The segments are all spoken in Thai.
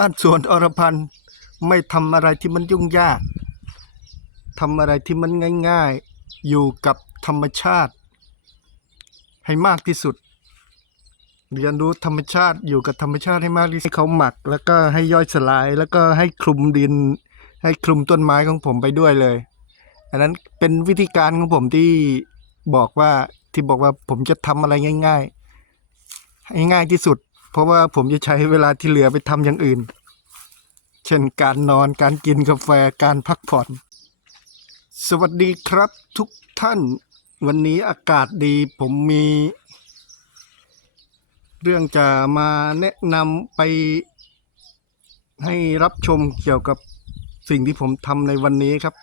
บ้านสวนอรพันธ์ไม่ทำอะไรที่มันยุ่งยากทำอะไรที่มันง่ายๆ อยู่กับธรรมชาติ ให้มากที่สุด เรียนรู้ธรรมชาติอยู่กับธรรมชาติให้มากที่สุดให้เขาหมัก แล้วก็ให้ย่อยสลาย แล้วก็ให้คลุมดิน ให้คลุมต้นไม้ของผมไปด้วยเลย อันนั้นเป็นวิธีการของผมที่บอกว่าที่บอกว่าผมจะทำอะไรง่าย ๆ ให้ง่ายที่สุด เพราะว่าผมจะใช้เวลาที่เหลือไปทำอย่างอื่น เช่นการนอนการกินกาแฟการพักผ่อน สวัสดีครับทุกท่าน วันนี้อากาศดีผมมี เรื่องจะมาแนะนำไปให้รับชมเกี่ยวกับสิ่งที่ผมทำในวันนี้ครับ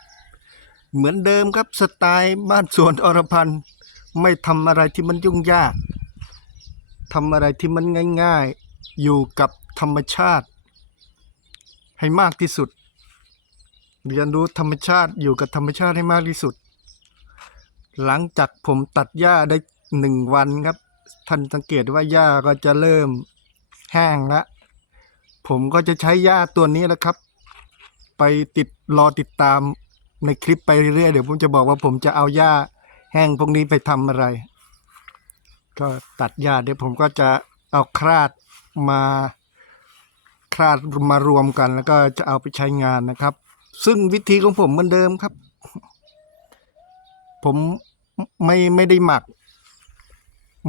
เหมือนเดิมครับสไตล์บ้านสวนอรพันธ์ไม่ทำอะไรที่มันยุ่งยาก ทำอะไรที่มันง่ายๆ อยู่กับธรรมชาติ ให้มากที่สุด เรียนรู้ธรรมชาติอยู่กับธรรมชาติให้มากที่สุด หลังจากผมตัดหญ้าได้หนึ่งวันครับ ท่านสังเกตว่าหญ้าก็จะเริ่มแห้งล้วผมก็จะใช้หญ้าตัวนี้แหละครับ ไปติดรอติดตามในคลิปไปเรื่อยๆเดี๋ยวผมจะบอกว่าผมจะเอาหญ้าแห้งพวกนี้ไปทำอะไร ก็ตัดหญ้าเดี๋ยวผมก็จะเอาคราดมาคราดมารวมกัน แล้วก็จะเอาไปใช้งานนะครับ ซึ่งวิธีของผมเหมือนเดิมครับ ผมไม่ไม่ได้หมัก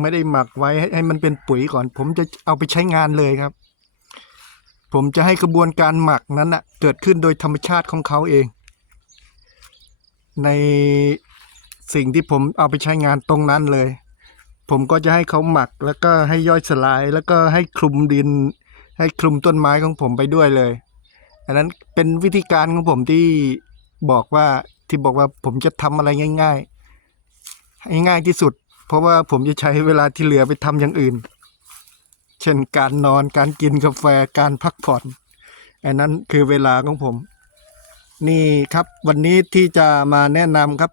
ไม่ได้หมักไว้ให้ให้มันเป็นปุ๋ยก่อน ผมจะเอาไปใช้งานเลยครับ ผมจะให้กระบวนการหมักนั้นนะเกิดขึ้นโดยธรรมชาติของเขาเอง ในสิ่งที่ผมเอาไปใช้งานตรงนั้นเลย ผมก็จะให้เขาหมักแล้วก็ให้ย่อยสลาย แล้วก็ให้คลุมดิน ให้คลุมต้นไม้ของผมไปด้วยเลย อันนั้นเป็นวิธีการของผมที่บอกว่าที่บอกว่าผมจะทำอะไรง่าย ๆ ให้ง่ายที่สุด เพราะว่าผมจะใช้เวลาที่เหลือไปทำอย่างอื่น เช่นการนอนการกินกาแฟการพักผ่อน อันนั้นคือเวลาของผม นี่ครับวันนี้ที่จะมาแนะนำครับ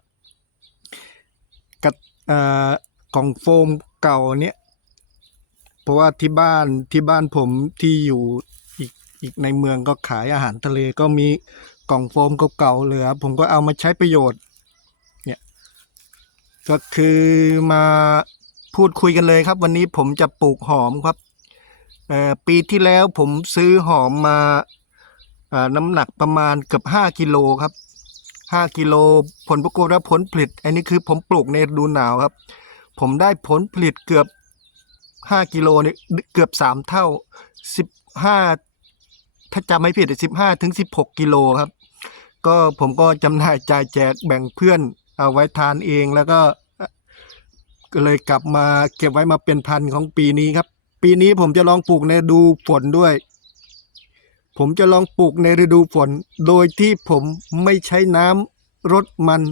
กับเอ่อ กล่องโฟมเก่าเนี้ยเพราะว่าที่บ้านที่บ้านผมที่อยู่อีกอีกในเมืองก็ขายอาหารทะเลก็มีกล่องโฟมเก่าๆเหลือ ผมก็เอามาใช้ประโยชน์ เนี่ย ก็คือมาพูดคุยกันเลยครับ วันนี้ผมจะปลูกหอมครับปีที่แล้วผมซื้อหอมมาน้ำหนักประมาณเกือบห้ากิโลครับห้ากิโลผลปรากฏว่าผลผลิต อันนี้คือผมปลูกในฤดูหนาวครับ ผมได้ผลผลิตเกือบห้ากิโลเนี่ยเกือบสามเท่าสิบห้าถ้าจำไม่ผิดสิบห้าถึงสิบหกกิโลครับ ก็ผมก็จำหน่ายจ่ายแจกแบ่งเพื่อนเอาไว้ทานเองแล้วก็ก็เลยกลับมาเก็บไว้มาเป็นพันของปีนี้ครับ ปีนี้ผมจะลองปลูกในฤดูฝนด้วย ผมจะลองปลูกในฤดูฝน โดยที่ผมไม่ใช้น้ำรดมัน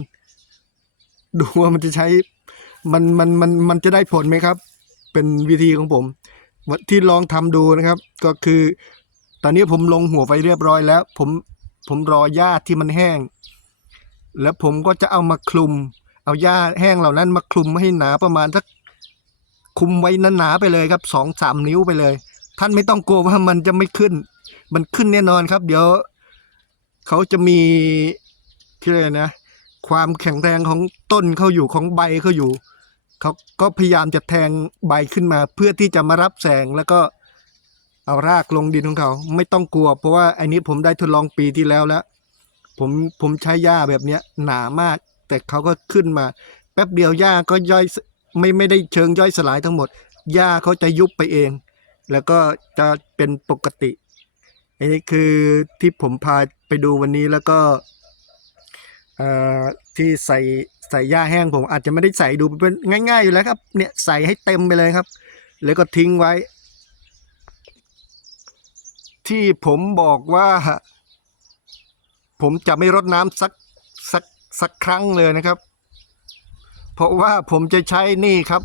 ดูว่ามันจะใช้ มันมันมันมันจะได้ผลไหมครับ เป็นวิธีของผมที่ลองทำดูนะครับ ก็คือ ตอนนี้ผมลงหัวไปเรียบร้อยแล้ว ผมผมรอหญ้าที่มันแห้ง แล้วผมก็จะเอามาคลุม เอาหญ้าแห้งเหล่านั้นมาคลุมให้หนาประมาณสักคลุมไว้หนาๆไปเลยครับสองสามนิ้วไปเลย ท่านไม่ต้องกลัวว่ามันจะไม่ขึ้น มันขึ้นแน่นอนครับ เดี๋ยวเขาจะมีคืออะไรนะ ความแข็งแรงของต้นเขาอยู่ของใบเขาอยู่ เขาก็พยายามจะแทงใบขึ้นมา เพื่อที่จะมารับแสงแล้วก็เอารากลงดินของเขา ไม่ต้องกลัว เพราะว่าอันนี้ผมได้ทดลองปีที่แล้วแล้ว ผมผมใช้หญ้าแบบเนี้ยหนามาก แต่เขาก็ขึ้นมา แป๊บเดียวหญ้าก็ย่อยไม่ไม่ได้เชิงย่อยสลายทั้งหมดหญ้าเขาจะยุบไปเอง แล้วก็จะเป็นปกติ อันนี้คือที่ผมพาไปดูวันนี้แล้วก็อ่อ ที่ใส่ใส่หญ้าแห้งผมอาจจะไม่ได้ใส่ดูเป็นง่ายๆอยู่แล้วครับ เนี่ยใส่ให้เต็มไปเลยครับ แล้วก็ทิ้งไว้ ที่ผมบอกว่า ผมจะไม่รดน้ำสักสักสักครั้งเลยนะครับ เพราะว่าผมจะใช้นี่ครับ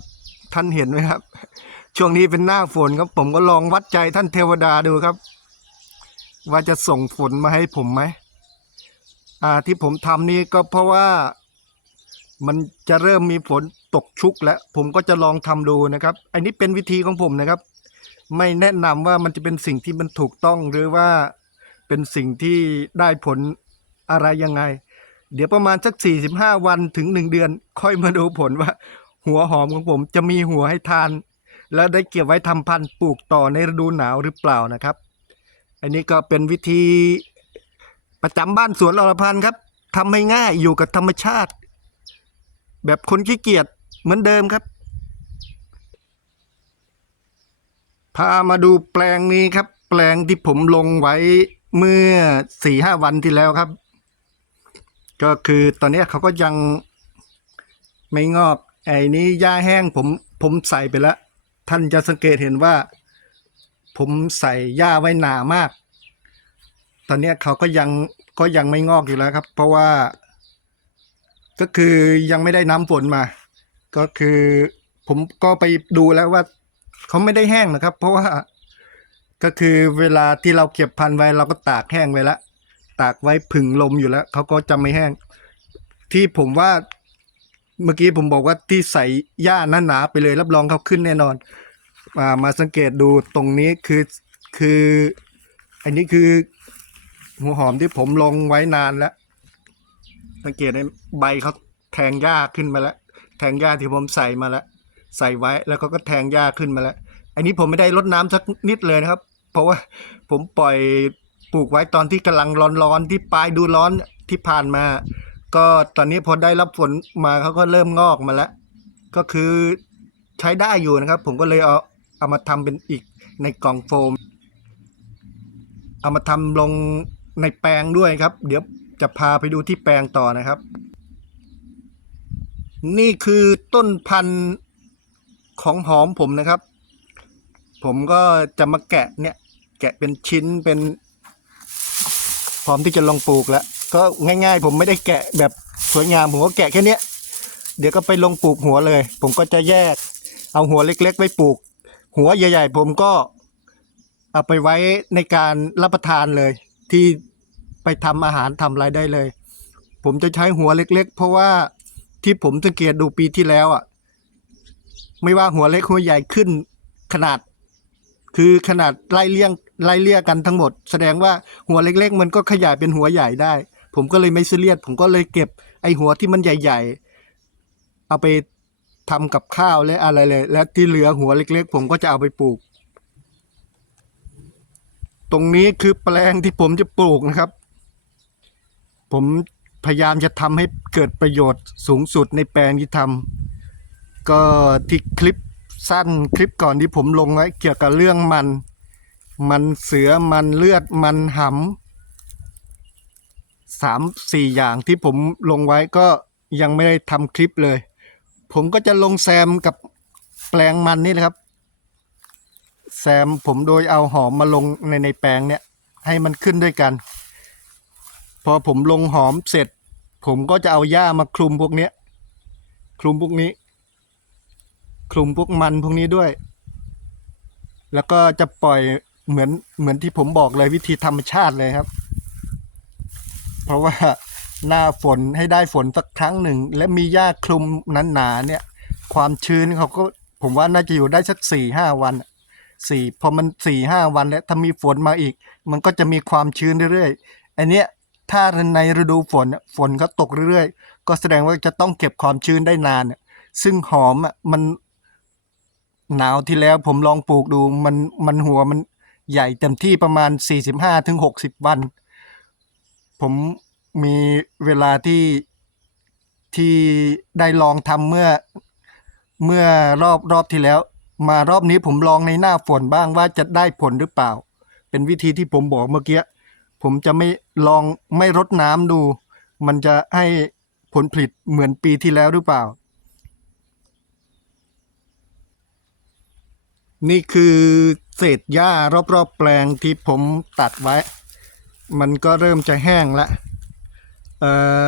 ท่านเห็นไหมครับ ช่วงนี้เป็นหน้าฝนครับ ผมก็ลองวัดใจท่านเทวดาดูครับ ว่าจะส่งฝนมาให้ผมไหม อ่าที่ผมทำนี่ก็เพราะว่ามันจะเริ่มมีฝนตกชุกแล้ว ผมก็จะลองทำดูนะครับ อันนี้เป็นวิธีของผมนะครับ ไม่แนะนำว่ามันจะเป็นสิ่งที่มันถูกต้องหรือว่าเป็นสิ่งที่ได้ผลอะไรยังไง เดี๋ยวประมาณสัก 45 วันถึง 1 เดือน ค่อยมาดูผลว่า หัวหอมของผมจะมีหัวให้ทาน แล้วได้เก็บไว้ทำพันธุ์ปลูกต่อในฤดูหนาวหรือเปล่านะครับ อันนี้ก็เป็นวิธี ประจำบ้านสวนอรพันธ์ครับทำให้ง่ายอยู่กับธรรมชาติ แบบคนขี้เกียจเหมือนเดิมครับ พามาดูแปลงนี้ครับ แปลงที่ผมลงไว้เมื่อสี่ห้าวันที่แล้วครับ ก็คือตอนนี้เขาก็ยังไม่งอก ไอ้นี้หญ้าแห้งผมผมใส่ไปแล้ว ท่านจะสังเกตเห็นว่า ผมใส่หญ้าไว้หนามาก ตอนนี้เขาก็ยังก็ยังไม่งอกอยู่แล้วครับ เพราะว่า ก็คือยังไม่ได้น้ำฝนมา ก็คือ ผมก็ไปดูแล้วว่า เขาไม่ได้แห้งนะครับ เพราะว่า ก็คือเวลาที่เราเก็บพันธุ์ไว้เราก็ตากแห้งไว้แล้วตากไว้ผึ่งลมอยู่แล้วเขาก็จะไม่แห้ง ที่ผมว่าเมื่อกี้ผมบอกว่าที่ใส่หญ้าหนาๆไปเลย รับรองเขาขึ้นแน่นอนมามาสังเกตดูตรงนี้คือคือ อันนี้คือ หัวหอมที่ผมลงไว้นานแล้ว สังเกตในใบเขาแทงหญ้าขึ้นมาแล้ว แทงหญ้าที่ผมใส่มาแล้ว ใส่ไว้แล้วเขาก็แทงหญ้าขึ้นมาแล้ว อันนี้ผมไม่ได้รดน้ำสักนิดเลยนะครับ เพราะว่าผมปล่อยปลูกไว้ตอนที่กำลังร้อนๆที่ปลายดูร้อนที่ผ่านมา ก็ตอนนี้พอได้รับฝนมาเขาก็เริ่มงอกมาแล้ว ก็คือใช้ได้อยู่นะครับ ผมก็เลยเอาเอามาทำเป็นอีกในกล่องโฟม เอามาทำลง ในแปลงด้วยครับ เดี๋ยวจะพาไปดูที่แปลงต่อนะครับ นี่คือต้นพันธุ์ของหอมผมนะครับ ผมก็จะมาแกะเนี่ย แกะเป็นชิ้นเป็นพร้อมที่จะลงปลูกแล้ว ก็ง่ายๆ ผมไม่ได้แกะแบบสวยงามผมก็แกะแค่เนี้ยเดี๋ยวก็ไปลงปลูกหัวเลย ผมก็จะแยก เอาหัวเล็กๆไว้ปลูก หัวใหญ่ ๆ ผมก็เอาไปไว้ในการรับประทานเลย ที่ไปทำอาหารทำอะไรได้เลย ผมจะใช้หัวเล็ก ๆ เพราะว่าที่ผมสังเกตดูปีที่แล้วอะ ไม่ว่าหัวเล็กหัวใหญ่ขึ้นขนาด คือขนาดไล่เลี่ยงไล่เลี่ยกันทั้งหมด แสดงว่าหัวเล็ก ๆ มันก็ขยายเป็นหัวใหญ่ได้ ผมก็เลยไม่ซีเรียสผมก็เลยเก็บไอหัวที่มันใหญ่ ๆ เอาไปทำกับข้าวและอะไรเลย และที่เหลือหัวเล็ก ๆ ผมก็จะเอาไปปลูก ตรงนี้คือแปลงที่ผมจะปลูกนะครับ ผมพยายามจะทำให้เกิดประโยชน์สูงสุดในแปลงที่ทำก็ที่คลิปสั้นคลิปก่อนที่ผมลงไว้เกี่ยวกับเรื่องมัน มันเสือมันเลือดมันหำสามสี่อย่างที่ผมลงไว้ก็ยังไม่ได้ทำคลิปเลย ผมก็จะลงแซมกับแปลงมันนี่แหละครับ ซมผมโดยเอาหอมมาลงในในแปลงเนี่ย ให้มันขึ้นด้วยกัน พอผมลงหอมเสร็จ ผมก็จะเอาหญ้ามาคลุมพวกเนี้ย คลุมพวกนี้ คลุมพวกมันพวกนี้ด้วย แล้วก็จะปล่อยเหมือนเหมือนที่ผมบอกเลยวิธีธรรมชาติเลยครับ เพราะว่าหน้าฝนให้ได้ฝนสักครั้งหนึ่ง และมีหญ้าคลุมหนาๆเนี่ย ความชื้นเขาก็ผมว่าน่าจะอยู่ได้สักสี่ห้าวัน สี่พอมันสี่ห้าวันแล้วถ้ามีฝนมาอีก มันก็จะมีความชื้นเรื่อยๆอันเนี้ยถ้าในฤดูฝนฝนก็ตกเรื่อยๆ ก็แสดงว่าจะต้องเก็บความชื้นได้นาน ซึ่งหอมมันหนาวที่แล้วผมลองปลูกดูมันมันหัวมันใหญ่เต็มที่ประมาณ 45ถึงวัน ผมมีเวลาที่ที่ได้ลองทำเมื่อเมื่อรอบรอบที่แล้ว มารอบนี้ผมลองในหน้าฝนบ้างว่าจะได้ผลหรือเปล่า เป็นวิธีที่ผมบอกเมื่อกี้ผมจะไม่ลองไม่รดน้ำดู มันจะให้ผลผลิตเหมือนปีที่แล้วหรือเปล่า นี่คือเศษหญ้ารอบๆแปลงที่ผมตัดไว้ มันก็เริ่มจะแห้งละเออ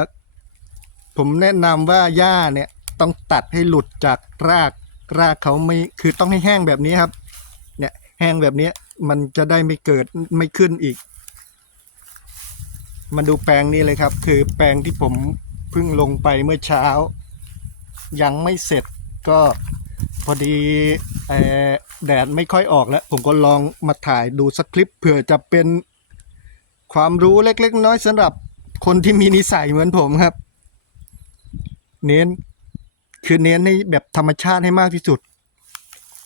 ผมแนะนำว่าหญ้าเนี่ยต้องตัดให้หลุดจากราก รากเขาไม่คือต้องให้แห้งแบบนี้ครับ เนี่ยแห้งแบบนี้มันจะได้ไม่เกิดไม่ขึ้นอีก มาดูแปลงนี้เลยครับ คือแปลงที่ผมเพิ่งลงไปเมื่อเช้า ยังไม่เสร็จก็พอดีอแดดไม่ค่อยออกแล้ว ผมก็ลองมาถ่ายดูสักคลิปเผื่อจะเป็นความรู้เล็กๆน้อยสำหรับคนที่มีนิสัยเหมือนผมครับ เน้น คือเน้นให้แบบธรรมชาติให้มากที่สุด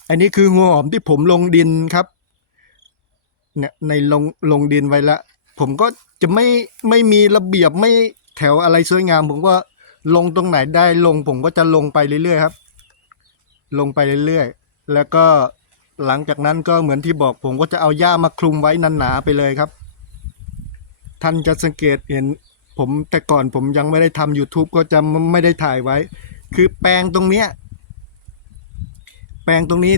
อันนี้คือหัวหอมที่ผมลงดินครับ เนี่ยในลงลงดินไว้ละ ผมก็จะไม่ไม่มีระเบียบไม่แถวอะไรสวยงาม ผมก็ลงตรงไหนได้ลง ผมก็จะลงไปเรื่อยๆครับ ลงไปเรื่อยๆแล้วก็หลังจากนั้นก็เหมือนที่บอกผมก็จะเอาหญ้ามาคลุมไว้นหนาๆไปเลยครับ ท่านจะสังเกตเห็นผมแต่ก่อนผมยังไม่ได้ทำ YouTube ก็จะไม่ได้ถ่ายไว้ คือแปลงตรงเนี้ย แปลงตรงนี้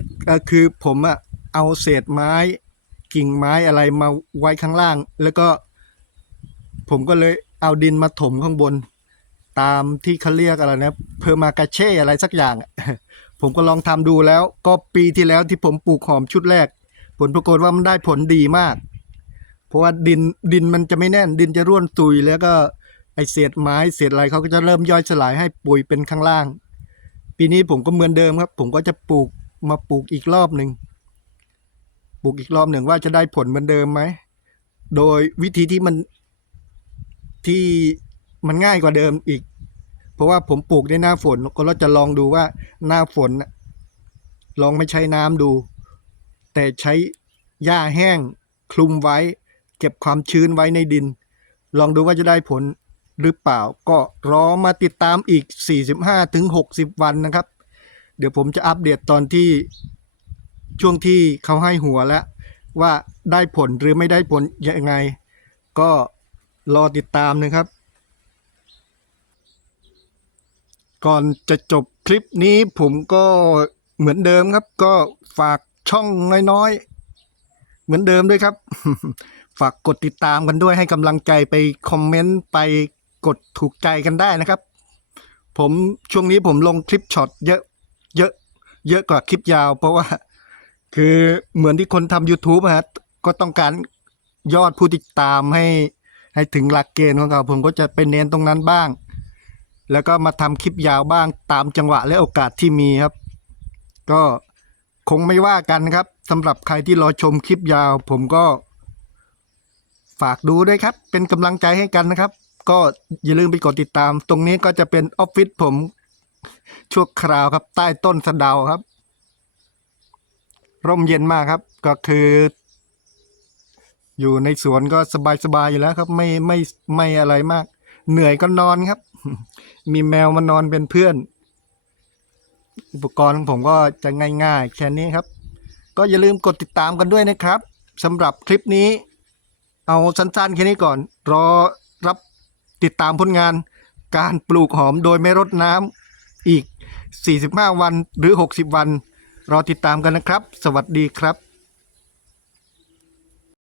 คือผมอะเอาเศษไม้ กิ่งไม้อะไรมาไว้ข้างล่าง แล้วก็ ผมก็เลยเอาดินมาถมข้างบน ตามที่เขาเรียกอะไรนะเพอร์มากาเช่อะไรสักอย่าง ผมก็ลองทำดูแล้ว ก็ปีที่แล้วที่ผมปลูกหอมชุดแรก ผลปรากฏว่ามันได้ผลดีมาก เพราะว่าดินดินมันจะไม่แน่น ดินจะร่วนตุยแล้วก็ ไอเศษไม้เศษอะไรเขาก็จะเริ่มย่อยสลายให้ปุ๋ยเป็นข้างล่าง ปีนี้ผมก็เหมือนเดิมครับ ผมก็จะปลูกมาปลูกอีกรอบหนึ่งปลูกอีกรอบหนึ่งว่าจะได้ผลเหมือนเดิมไหมโดยวิธีที่มันที่มันง่ายกว่าเดิมอีก เพราะว่าผมปลูกในหน้าฝนก็เราจะลองดูว่าหน้าฝนลองไม่ใช้น้ำดู แต่ใช้หญ้าแห้งคลุมไว้ เก็บความชื้นไว้ในดิน ลองดูว่าจะได้ผล หรือเปล่าก็รอมาติดตามอีก 45ถึง60 วันนะครับ เดี๋ยวผมจะอัปเดตตอนที่ช่วงที่เขาให้หัวแล้วว่าได้ผลหรือไม่ได้ผลยังไง ก็รอติดตามนะครับ ก่อนจะจบคลิปนี้ผมก็เหมือนเดิมครับ ก็ฝากช่องน้อยๆ เหมือนเดิมด้วยครับ ฝากกดติดตามกันด้วยให้กำลังใจไปคอมเมนต์ไป กดถูกใจกันได้นะครับ ผมช่วงนี้ผมลงคลิปช็อตเยอะ เยอะ เยอะกว่าคลิปยาว เพราะว่า คือเหมือนที่คนทำ YouTube ฮะก็ต้องการยอดผู้ติดตามให้ให้ถึงหลักเกณฑ์ของเขาผมก็จะไปเน้นตรงนั้นบ้าง แล้วก็มาทำคลิปยาวบ้างตามจังหวะและโอกาสที่มีครับ ก็คงไม่ว่ากันครับสำหรับใครที่รอชมคลิปยาว ผมก็ ฝากดูด้วยครับ เป็นกำลังใจให้กันนะครับ ก็อย่าลืมไปกดติดตาม ตรงนี้ก็จะเป็นออฟฟิศผมชั่วคราวครับ ใต้ต้นสะดาวครับ ร่มเย็นมากครับ ก็คือ อยู่ในสวนก็สบายๆอยู่แล้วครับ ไม่ไม่ไม่อะไรมาก เหนื่อยก็นอนครับ มีแมวมานอนเป็นเพื่อน อุปกรณ์ของผมก็จะง่ายๆแค่นี้ครับ ก็อย่าลืมกดติดตามกันด้วยนะครับสำหรับคลิปนี้ เอาสั้นๆแค่นี้ก่อน รอ ติดตามผลงานการปลูกหอมโดยไม่รดน้ำอีก 45 วันหรือ 60 วัน รอติดตามกันนะครับ สวัสดีครับ